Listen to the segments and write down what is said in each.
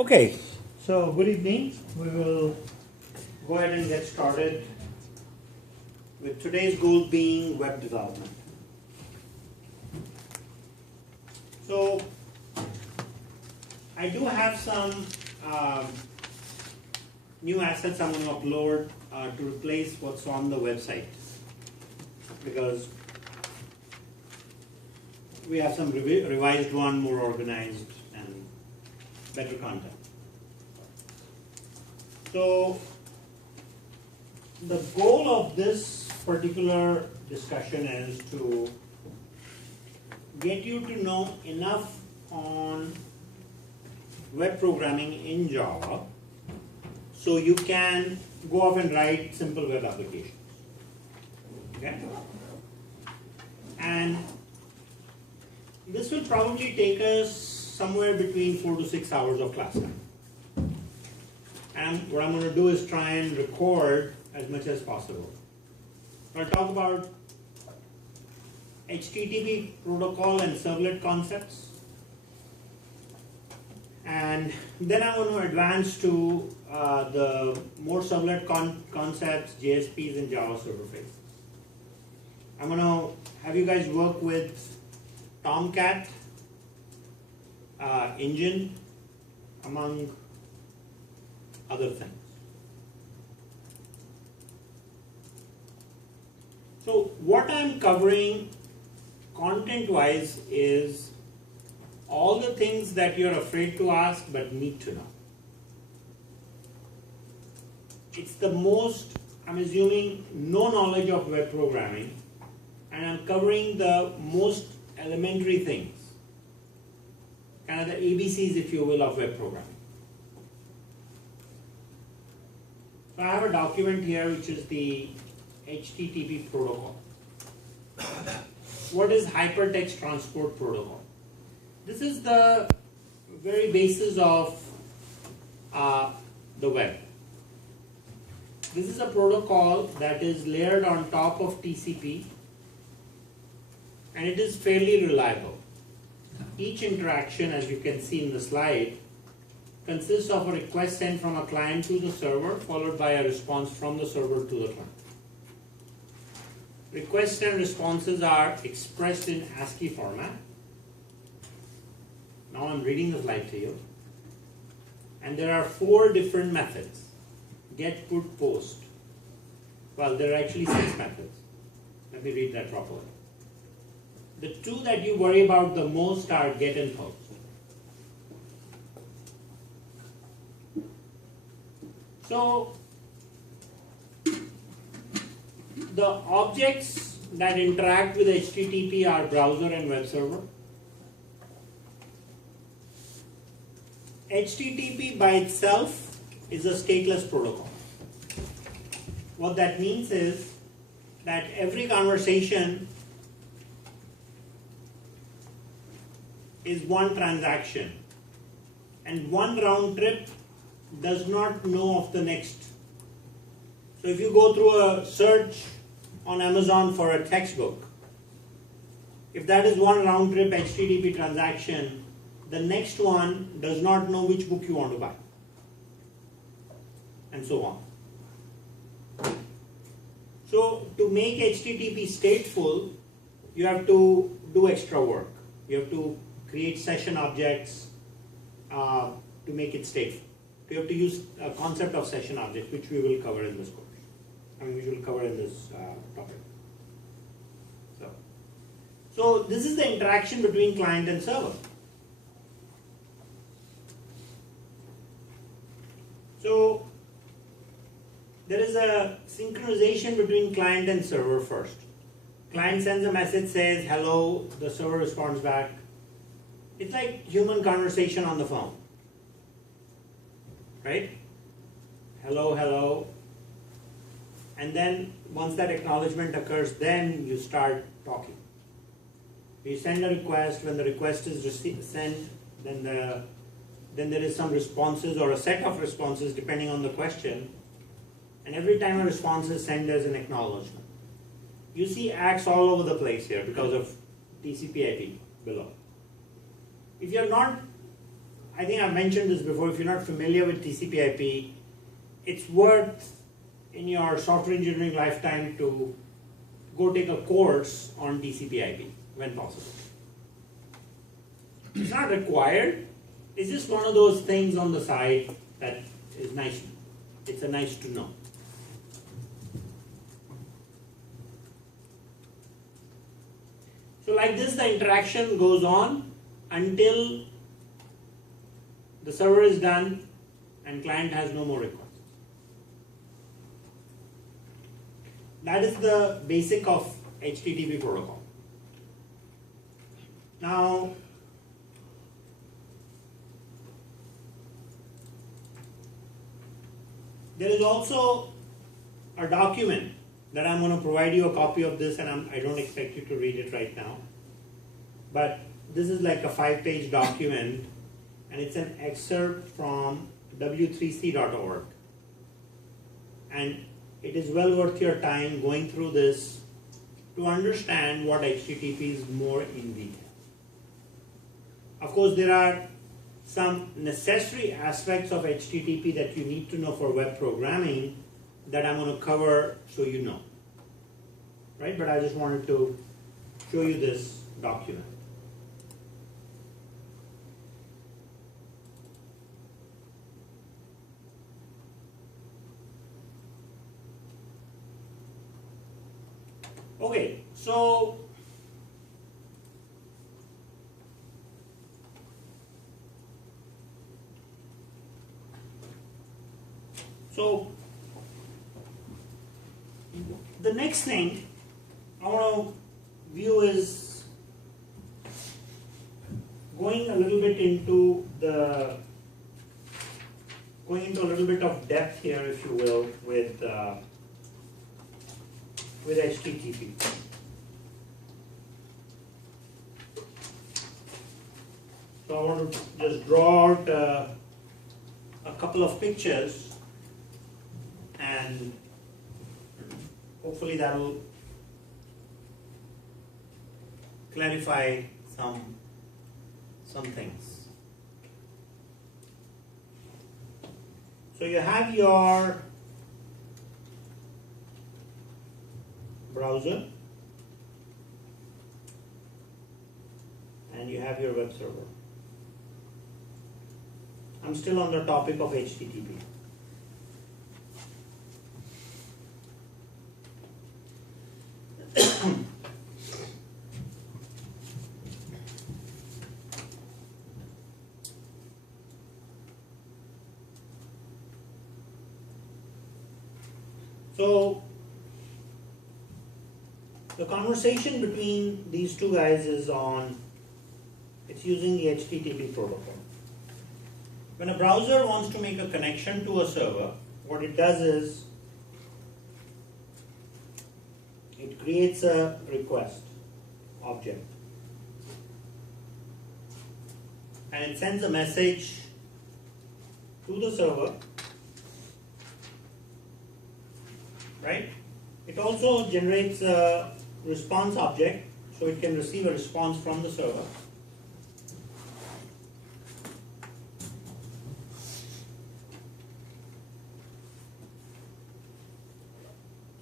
Okay, so good evening. We will go ahead and get started with today's goal being web development. So I do have some new assets I'm going to upload to replace what's on the website, because we have some revised one, more organized and better content. So the goal of this particular discussion is to get you to know enough on web programming in Java so you can go off and write simple web applications. Okay? And this will probably take us somewhere between 4 to 6 hours of class time. And what I'm going to do is try and record as much as possible. I'll talk about HTTP protocol and servlet concepts. And then I'm going to advance to the more servlet concepts, JSPs, and Java server faces. I'm going to have you guys work with Tomcat, engine, among other things. So what I'm covering content-wise is all the things that you're afraid to ask but need to know. It's the most, I'm assuming, no knowledge of web programming, and I'm covering the most elementary things, kind of the ABCs, if you will, of web programming. So I have a document here which is the HTTP protocol. What is Hypertext Transport Protocol? This is the very basis of the web. This is a protocol that is layered on top of TCP, and it is fairly reliable. Each interaction, as you can see in the slide, consists of a request sent from a client to the server, followed by a response from the server to the client. Requests and responses are expressed in ASCII format. Now I'm reading the slide to you. And there are 4 different methods: get, put, post. Well, there are actually 6 methods. Let me read that properly. The 2 that you worry about the most are get and post. So the objects that interact with HTTP are browser and web server. HTTP by itself is a stateless protocol. What that means is that every conversation is one transaction, and one round trip does not know of the next. So if you go through a search on Amazon for a textbook, if that is one round trip HTTP transaction, the next one does not know which book you want to buy, and so on. So to make HTTP stateful, you have to do extra work. You have to create session objects to make it stateful. You have to use a concept of session objects, which we will cover in this course. Which we will cover in this topic. So this is the interaction between client and server. So there is a synchronization between client and server first. Client sends a message, says hello, the server responds back. It's like human conversation on the phone, right? Hello, hello. And then once that acknowledgement occurs, then you start talking. You send a request. When the request is sent, then there is some responses or a set of responses depending on the question. And every time a response is sent, there's an acknowledgement. You see acts all over the place here because of TCP/IP below. If you're not I think I've mentioned this before, if you're not familiar with TCP/IP, it's worth in your software engineering lifetime to go take a course on TCP/IP when possible. It's not required, it's just one of those things on the side that is nice. It's a nice to know. So like this, the interaction goes on until the server is done and client has no more requests. That is the basic of HTTP protocol. Now, there is also a document that I'm going to provide you a copy of this, and I don't expect you to read it right now. But this is like a 5-page document, and it's an excerpt from w3c.org. And it is well worth your time going through this to understand what HTTP is more in detail. Of course, there are some necessary aspects of HTTP that you need to know for web programming that I'm going to cover so you know. Right? But I just wanted to show you this document. Okay, so the next thing I want to view is going a little bit into a little bit of depth here, if you will, with HTTP. So I want to just draw out a couple of pictures, and hopefully that will clarify some things. So you have your browser and you have your web server. I'm still on the topic of HTTP. So the conversation between these two guys is it's using the HTTP protocol. When a browser wants to make a connection to a server, what it does is it creates a request object and it sends a message to the server, right? It also generates a response object, so it can receive a response from the server.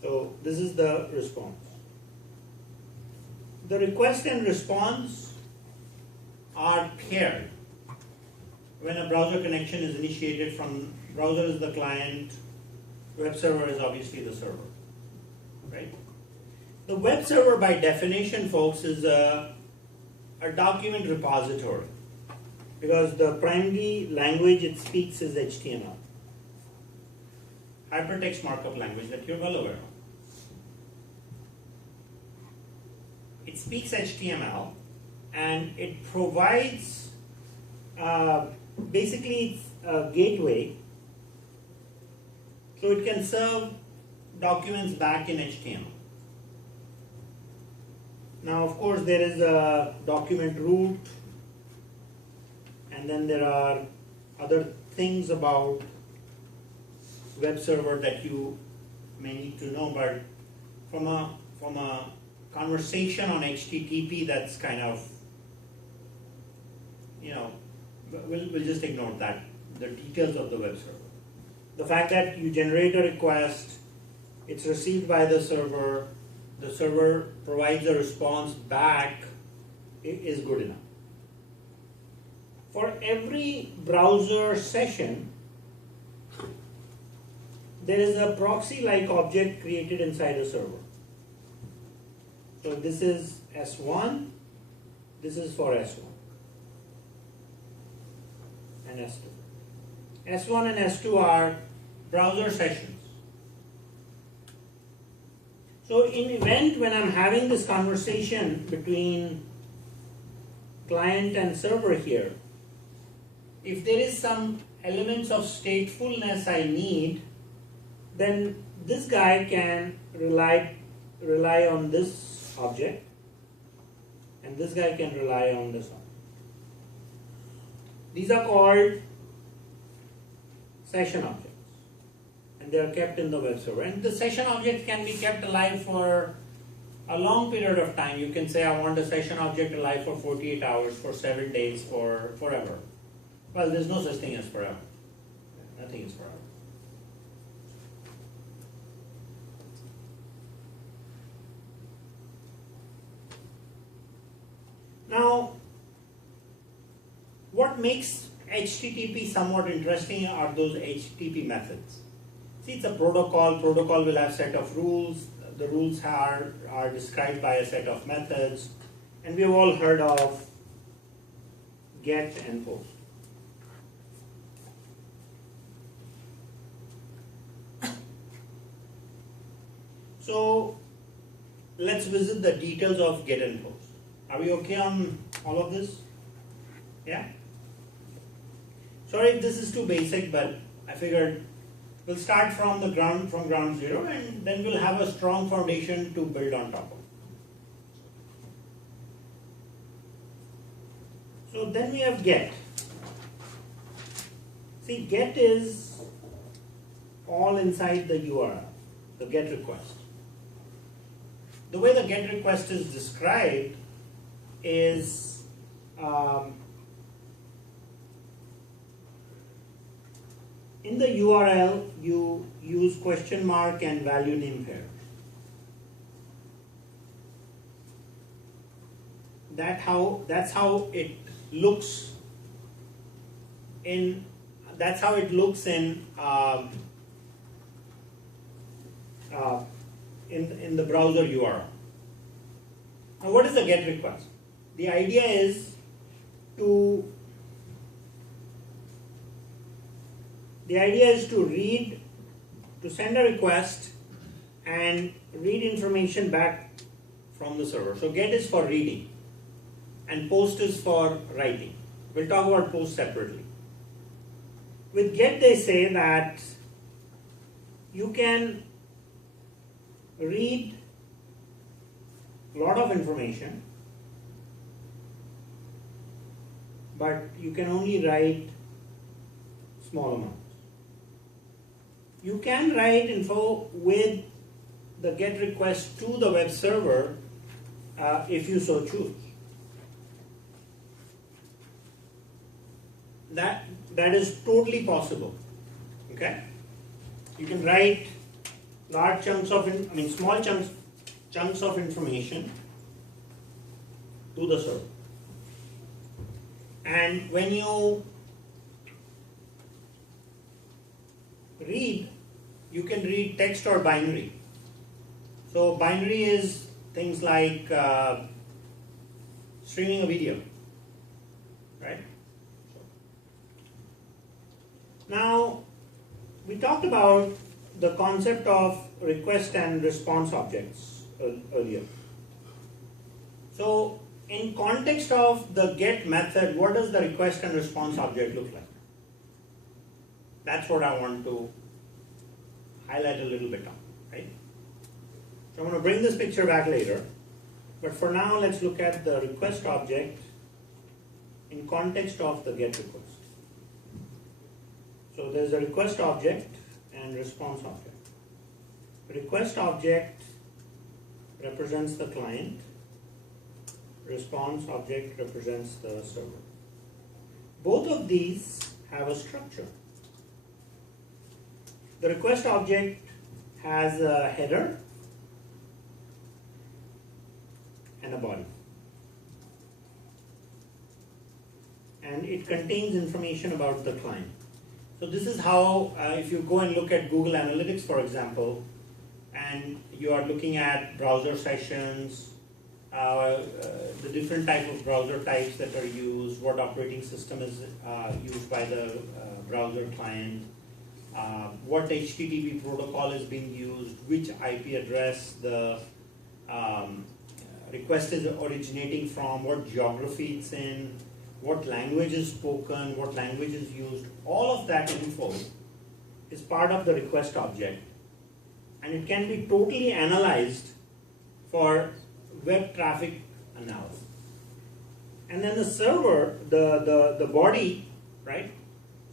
So this is the response. The request and response are paired. When a browser connection is initiated, from browser is the client, web server is obviously the server. Right? The web server, by definition, folks, is a document repository, because the primary language it speaks is HTML, hypertext markup language that you're well aware of. It speaks HTML and it provides basically a gateway, so it can serve documents back in HTML. Now, of course, there is a document root, and then there are other things about web server that you may need to know, but from a conversation on HTTP, that's kind of, we'll just ignore that, the details of the web server. The fact that you generate a request, it's received by the server provides a response back, is good enough. For every browser session, there is a proxy-like object created inside a server. So this is S1, this is for S1 and S2. S1 and S2 are browser sessions. So in event when I'm having this conversation between client and server here, if there is some elements of statefulness I need, then this guy can rely on this object, and this guy can rely on this one. These are called session objects, and they are kept in the web server. And the session objects can be kept alive for a long period of time. You can say, I want a session object alive for 48 hours, for 7 days, for forever. Well, there's no such thing as forever. Nothing is forever. Now, what makes HTTP somewhat interesting are those HTTP methods. See, it's a protocol. Protocol will have a set of rules. The rules are described by a set of methods. And we've all heard of get and post. So let's visit the details of get and post. Are we okay on all of this? Yeah? Sorry if this is too basic, but I figured we'll start from ground zero, and then we'll have a strong foundation to build on top of. So then we have get. See, get is all inside the URL, the get request. The way the get request is described is in the URL you use question mark and value name pairs. That's how it looks in the browser URL. Now, what is the get request? The idea is to send a request and read information back from the server. So get is for reading and post is for writing. We'll talk about post separately. With get, they say that you can read a lot of information, but you can only write small amounts. You can write info with the GET request to the web server if you so choose. That is totally possible. Okay, you can write large chunks of small chunks of information to the server, and when you read, you can read text or binary. So binary is things like streaming a video, right? Now, we talked about the concept of request and response objects earlier. So, in context of the get method, what does the request and response object look like? That's what I want to highlight a little bit on, right? So I'm going to bring this picture back later, but for now let's look at the request object in context of the get request. So there's a request object and response object. Request object represents the client, response object represents the server. both of these have a structure. The request object has a header and a body. And it contains information about the client. So this is how, if you go and look at Google Analytics, for example, and you are looking at browser sessions, the different type of browser types that are used, what operating system is used by the browser client, what HTTP protocol is being used, which IP address the request is originating from, what geography it's in, what language is spoken, what language is used, all of that info is part of the request object, and it can be totally analyzed for web traffic analysis. And then the server, the body, right?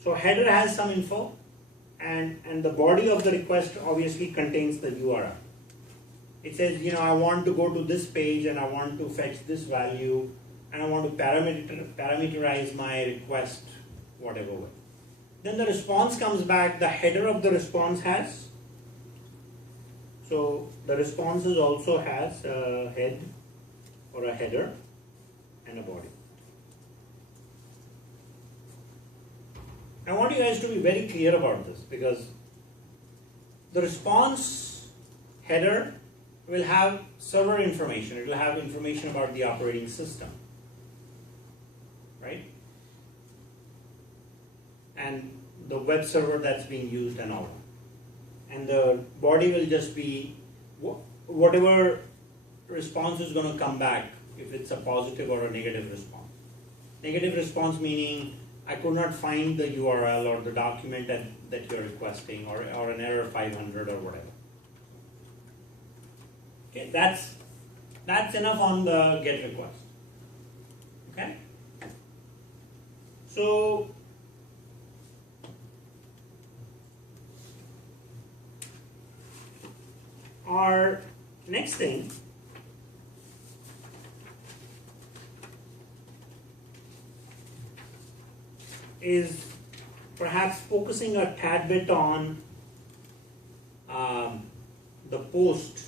So header has some info, and the body of the request obviously contains the URL. It says, I want to go to this page and I want to fetch this value and I want to parameterize my request, whatever way. Then the response comes back, the header of the response has. So the responses also has a head or a header and a body. I want you guys to be very clear about this, because the response header will have server information. It will have information about the operating system, right? And the web server that's being used and all. And the body will just be whatever response is going to come back, if it's a positive or a negative response. Negative response meaning I could not find the URL or the document that you're requesting, or an error 500 or whatever. Okay, that's enough on the GET request. Okay? So our next thing is perhaps focusing a tad bit on the post.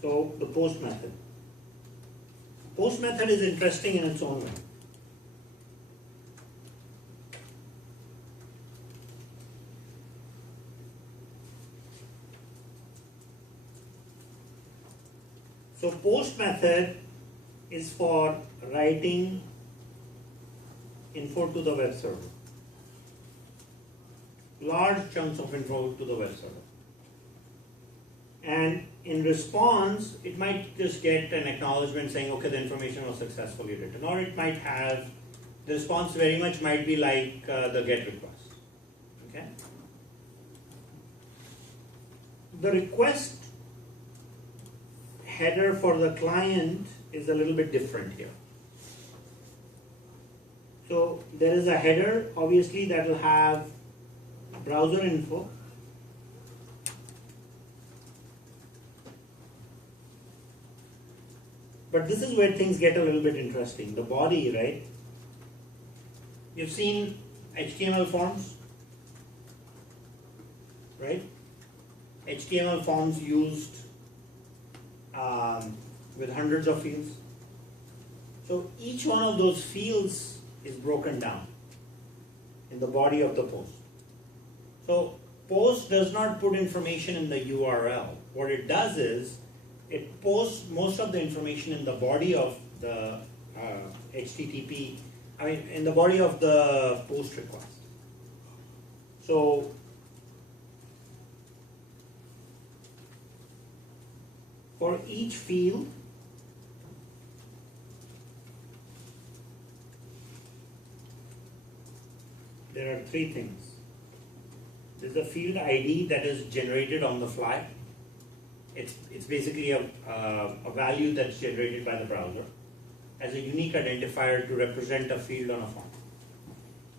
So the post method. Post method is interesting in its own way. So post method is for writing info to the web server. Large chunks of info to the web server. And in response, it might just get an acknowledgement saying, okay, the information was successfully written. Or it might have, the response very much might be like the GET request. Okay? The request header for the client is a little bit different here. So there is a header, obviously, that will have browser info. But this is where things get a little bit interesting. The body, right? You've seen HTML forms, right? HTML forms used with hundreds of fields. So each one of those fields is broken down in the body of the post. So post does not put information in the URL. What it does is it posts most of the information in the body of the in the body of the post request. So for each field, there are three things. There's a field ID that is generated on the fly. It's basically a value that's generated by the browser as a unique identifier to represent a field on a form.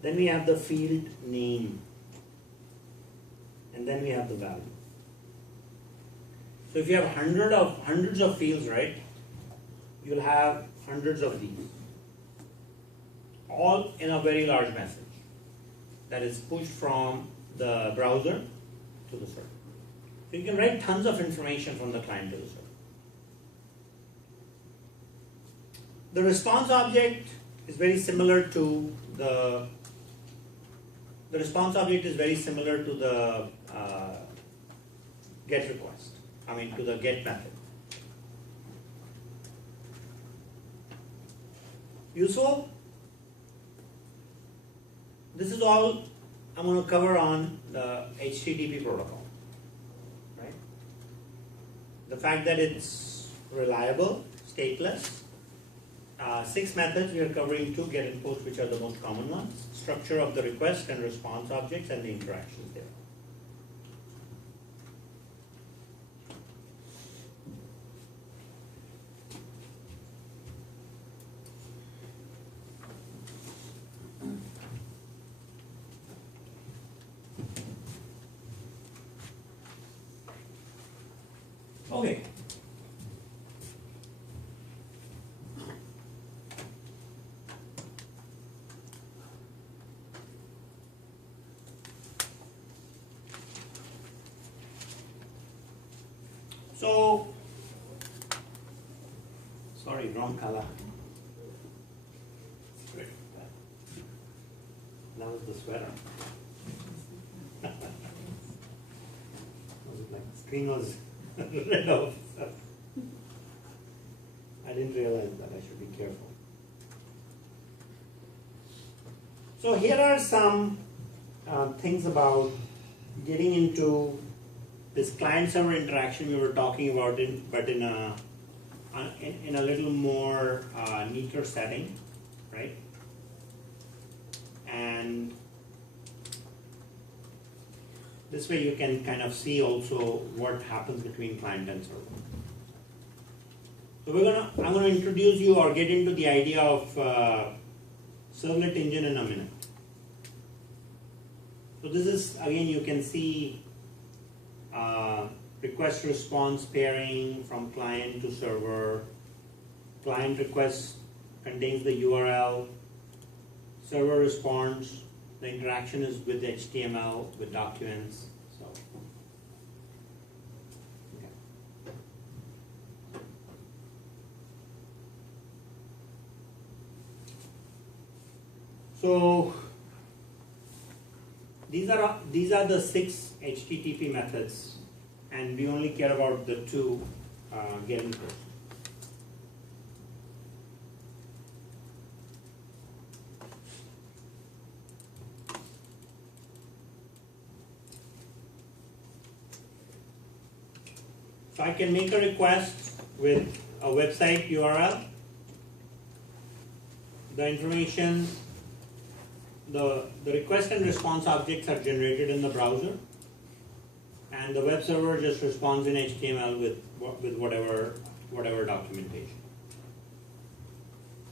Then we have the field name, and then we have the value. So if you have hundreds of fields, right, you'll have hundreds of these, all in a very large message that is pushed from the browser to the server. So you can write tons of information from the client to the server. The response object is very similar to the response object is very similar to the get request. I mean to the get method. Useful? This is all I'm going to cover on the HTTP protocol. Right? The fact that it's reliable, stateless. 6 methods, we are covering 2, get and post, which are the most common ones. Structure of the request and response objects and the interactions there. Okay. So, sorry, wrong color. That was the sweater. Like the screen was red off. I didn't realize that. I should be careful. So here are some things about getting into this client-server interaction we were talking about, but in a little more neater setting, right? And this way you can kind of see also what happens between client and server. So I'm gonna introduce you or get into the idea of servlet engine in a minute. So this is, again, you can see request response pairing from client to server. Client request contains the URL. Server responds. The interaction is with HTML, with documents. So, okay. So these are the 6 HTTP methods, and we only care about the 2 get and post. So I can make a request with a website URL. The information, the request and response objects are generated in the browser, and the web server just responds in HTML with whatever documentation.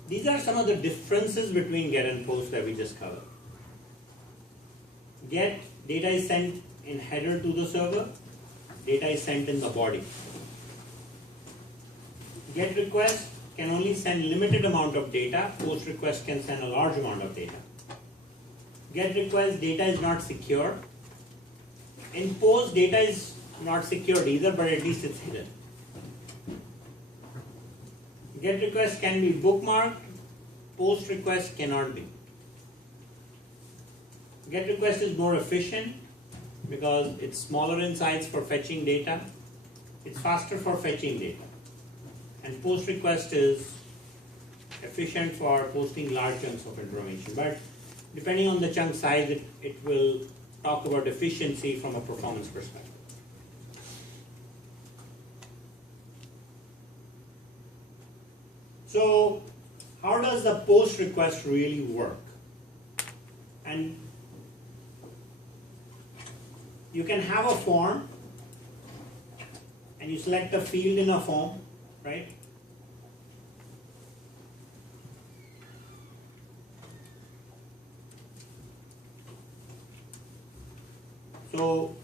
These are some of the differences between get and post that we just covered. Get, data is sent in header to the server. Data is sent in the body. Get request can only send limited amount of data. Post request can send a large amount of data. Get request, data is not secure. In post, data is not secured either, but at least it's hidden. Get request can be bookmarked. Post request cannot be. Get request is more efficient because it's smaller in size for fetching data. It's faster for fetching data. And post request is efficient for posting large chunks of information. But depending on the chunk size, it will talk about efficiency from a performance perspective. So how does the post request really work? And you can have a form and you select a field in a form, right? So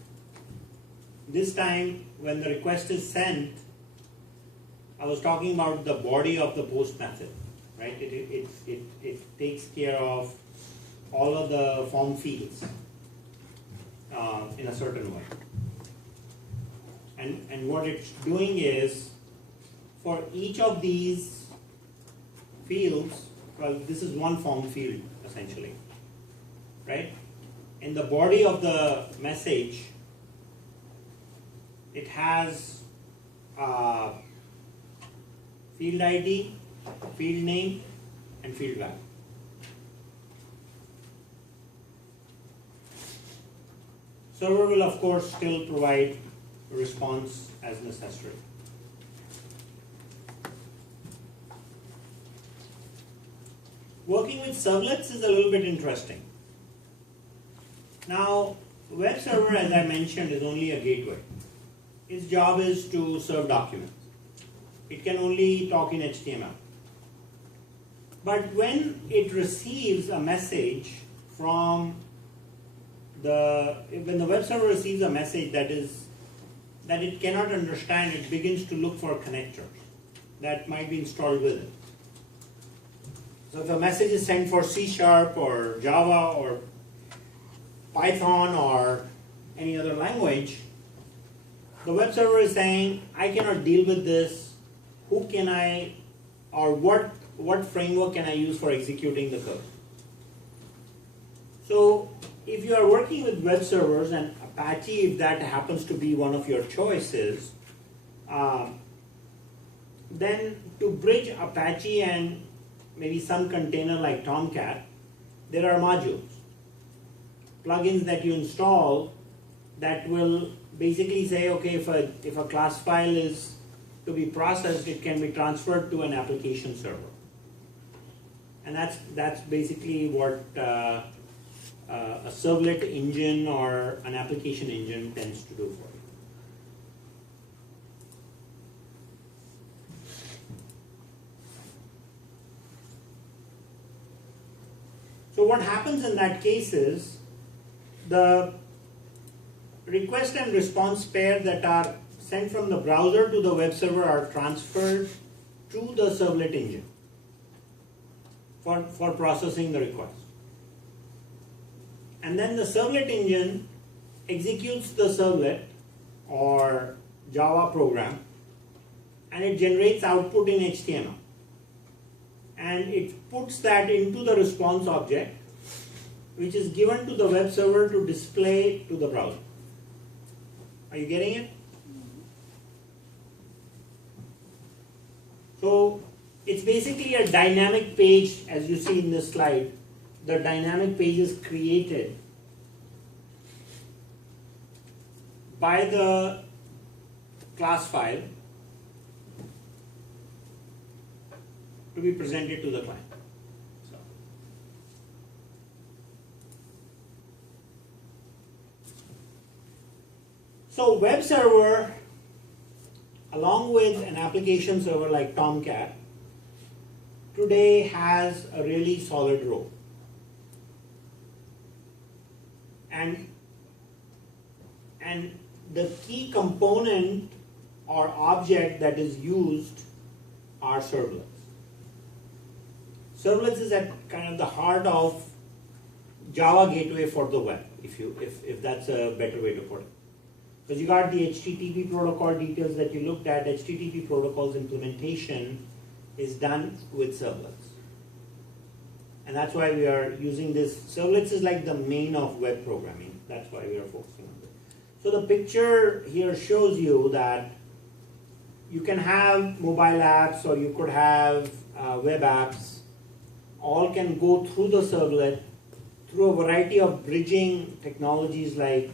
this time when the request is sent, I was talking about the body of the post method, right? It takes care of all of the form fields in a certain way. And what it's doing is, for each of these fields, well, this is one form field essentially, right? In the body of the message, it has field ID, field name, and field value. Server will of course still provide a response as necessary. Working with servlets is a little bit interesting. Now, web server, as I mentioned, is only a gateway. Its job is to serve documents. It can only talk in HTML. But when it receives a message from when the web server receives a message that it cannot understand, it begins to look for connectors that might be installed with it. So if a message is sent for C# or Java or Python or any other language, the web server is saying, I cannot deal with this. Who can I, or what framework can I use for executing the code? So if you are working with web servers, and Apache, if that happens to be one of your choices, then to bridge Apache and maybe some container like Tomcat, there are modules, plugins that you install that will basically say, okay, if a class file is to be processed, it can be transferred to an application server. And that's basically what a servlet engine or an application engine tends to do for you. So what happens in that case is the request and response pair that are sent from the browser to the web server are transferred to the servlet engine for processing the request. And then the servlet engine executes the servlet or Java program, and it generates output in HTML. And it puts that into the response object, which is given to the web server to display to the browser. Are you getting it? So it's basically a dynamic page, as you see in this slide. The dynamic page is created by the class file to be presented to the client. So web server, along with an application server like Tomcat, today has a really solid role. And the key component or object that is used are servlets. Servlets is at kind of the heart of Java gateway for the web, if that's a better way to put it. Because you got the HTTP protocol details that you looked at. HTTP protocol's implementation is done with servlets. And that's why we are using this. Servlets is like the main of web programming. That's why we are focusing on this. So the picture here shows you that you can have mobile apps or you could have web apps. All can go through the servlet through a variety of bridging technologies like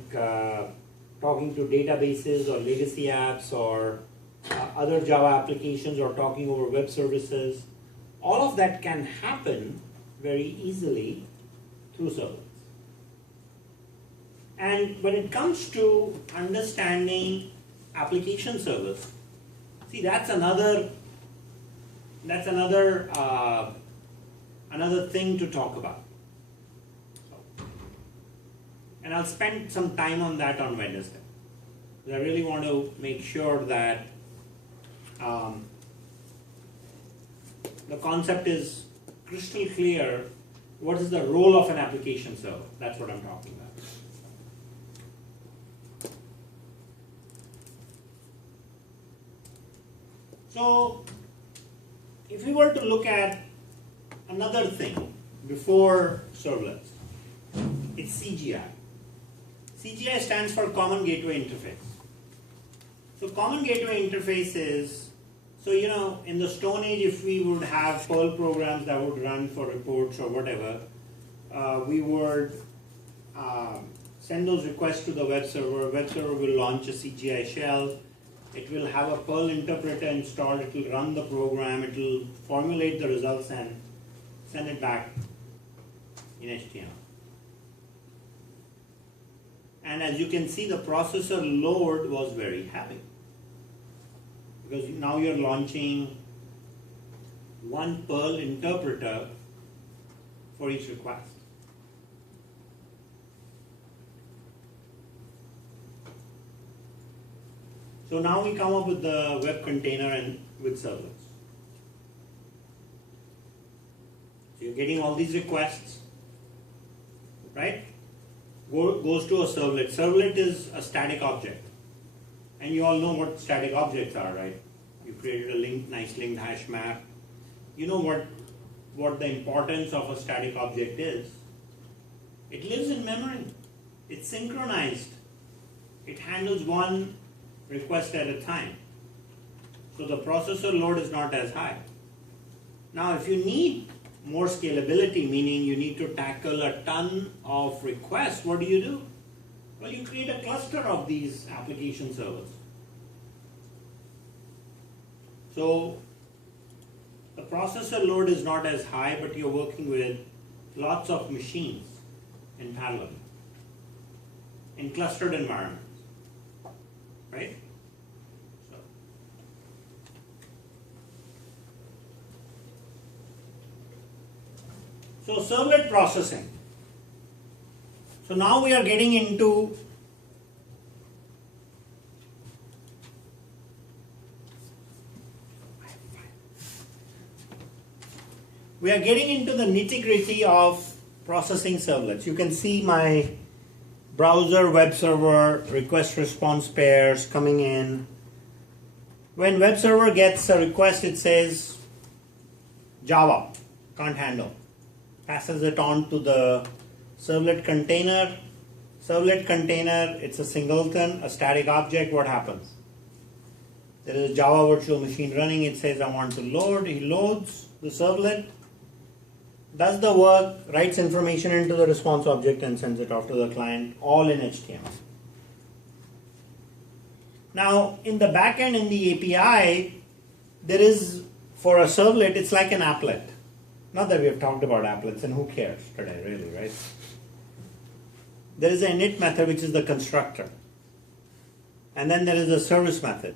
talking to databases or legacy apps or other Java applications or talking over web services. All of that can happen very easily through servlets. And when it comes to understanding application servers, see that's another thing to talk about. And I'll spend some time on that on Wednesday. I really want to make sure that the concept is crystal clear. What is the role of an application server? That's what I'm talking about. So, if we were to look at another thing before servlets, it's CGI. CGI stands for Common Gateway Interface. So Common Gateway Interface is, so in the Stone Age, if we would have Perl programs that would run for reports or whatever, we would send those requests to the web server. Web server will launch a CGI shell. It will have a Perl interpreter installed. It will run the program. It will formulate the results and send it back in HTML. And as you can see, the processor load was very heavy, because now you're launching one Perl interpreter for each request. So now we come up with the web container and with servlets. So you're getting all these requests, right? Goes to a servlet. Servlet is a static object. And you all know what static objects are, right? You created a nice linked hash map. You know what the importance of a static object is. It lives in memory. It's synchronized. It handles one request at a time. So the processor load is not as high. Now if you need more scalability, meaning you need to tackle a ton of requests, what do? Well, you create a cluster of these application servers. So the processor load is not as high, but you're working with lots of machines in parallel, in clustered environments, right? So servlet processing. So now we are getting into the nitty-gritty of processing servlets. You can see my browser, web server, request response pairs coming in. When web server gets a request, it says Java, can't handle. Passes it on to the servlet container. Servlet container, it's a singleton, a static object. What happens? There is a Java virtual machine running. It says I want to load. He loads the servlet, does the work, writes information into the response object and sends it off to the client, all in HTML. Now in the backend, in the API, there is, for a servlet, it's like an applet. Not that we have talked about applets, and who cares today, really, right? There is an init method, which is the constructor. And then there is a service method.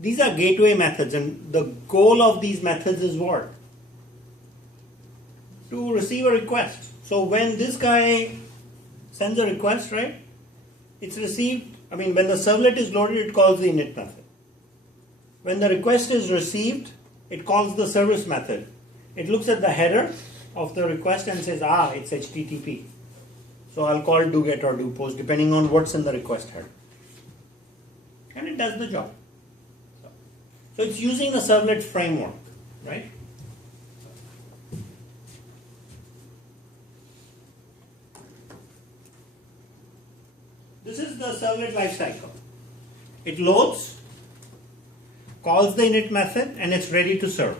These are gateway methods, and the goal of these methods is what? To receive a request. So when this guy sends a request, right? It's received, when the servlet is loaded, it calls the init method. When the request is received, it calls the service method. It looks at the header of the request and says, it's HTTP. So I'll call doGet or doPost depending on what's in the request header. And it does the job. So it's using the servlet framework, right? This is the servlet lifecycle. It loads, calls the init method, and it's ready to serve.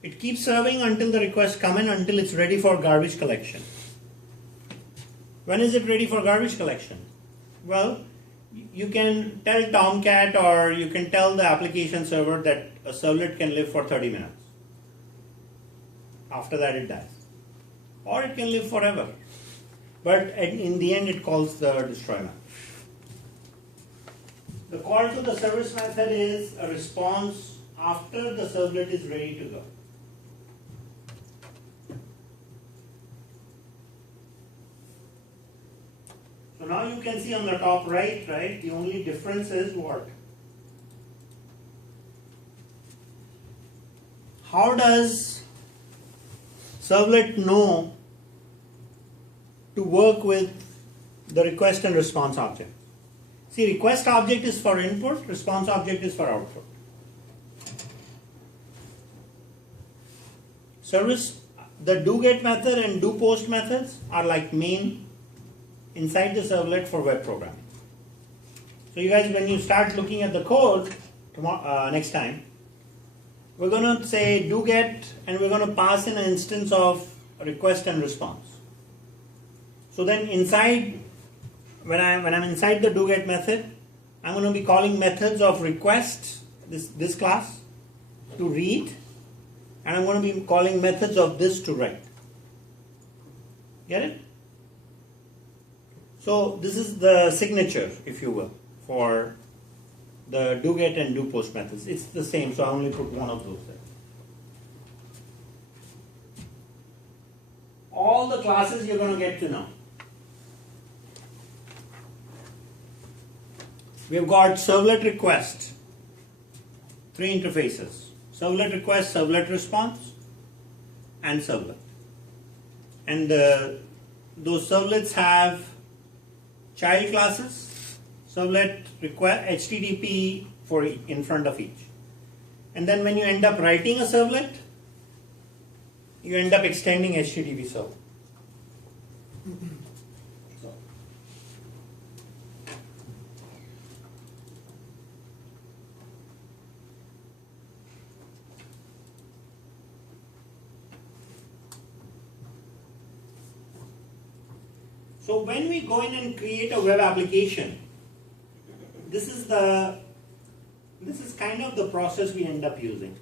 It keeps serving until the requests come in, until it's ready for garbage collection. When is it ready for garbage collection? Well, you can tell Tomcat or you can tell the application server that a servlet can live for 30 minutes. After that it dies. Or it can live forever. But in the end it calls the destroy method. The call to the service method is a response after the servlet is ready to go. So So now you can see on the top right, the only difference is what? How does servlet know to work with the request and response object? See, request object is for input, response object is for output. Service, the do-get method and do-post methods are like main inside the servlet for web programming. So you guys, when you start looking at the code tomorrow, next time, we're going to say do-get and we're going to pass in an instance of request and response. So then inside, when I'm inside the do-get method, I'm going to be calling methods of request, this class, to read, and I'm going to be calling methods of this to write. Get it? So this is the signature, if you will, for the do-get and do-post methods. It's the same, so I only put one of those there. All the classes you're going to get to know. We've got servlet request, 3 interfaces. Servlet request, servlet response, and servlet. And those servlets have child classes, servlet request, HTTP for in front of each. And then when you end up writing a servlet, you end up extending HTTP server. So when we go in and create a web application, this is kind of the process we end up using.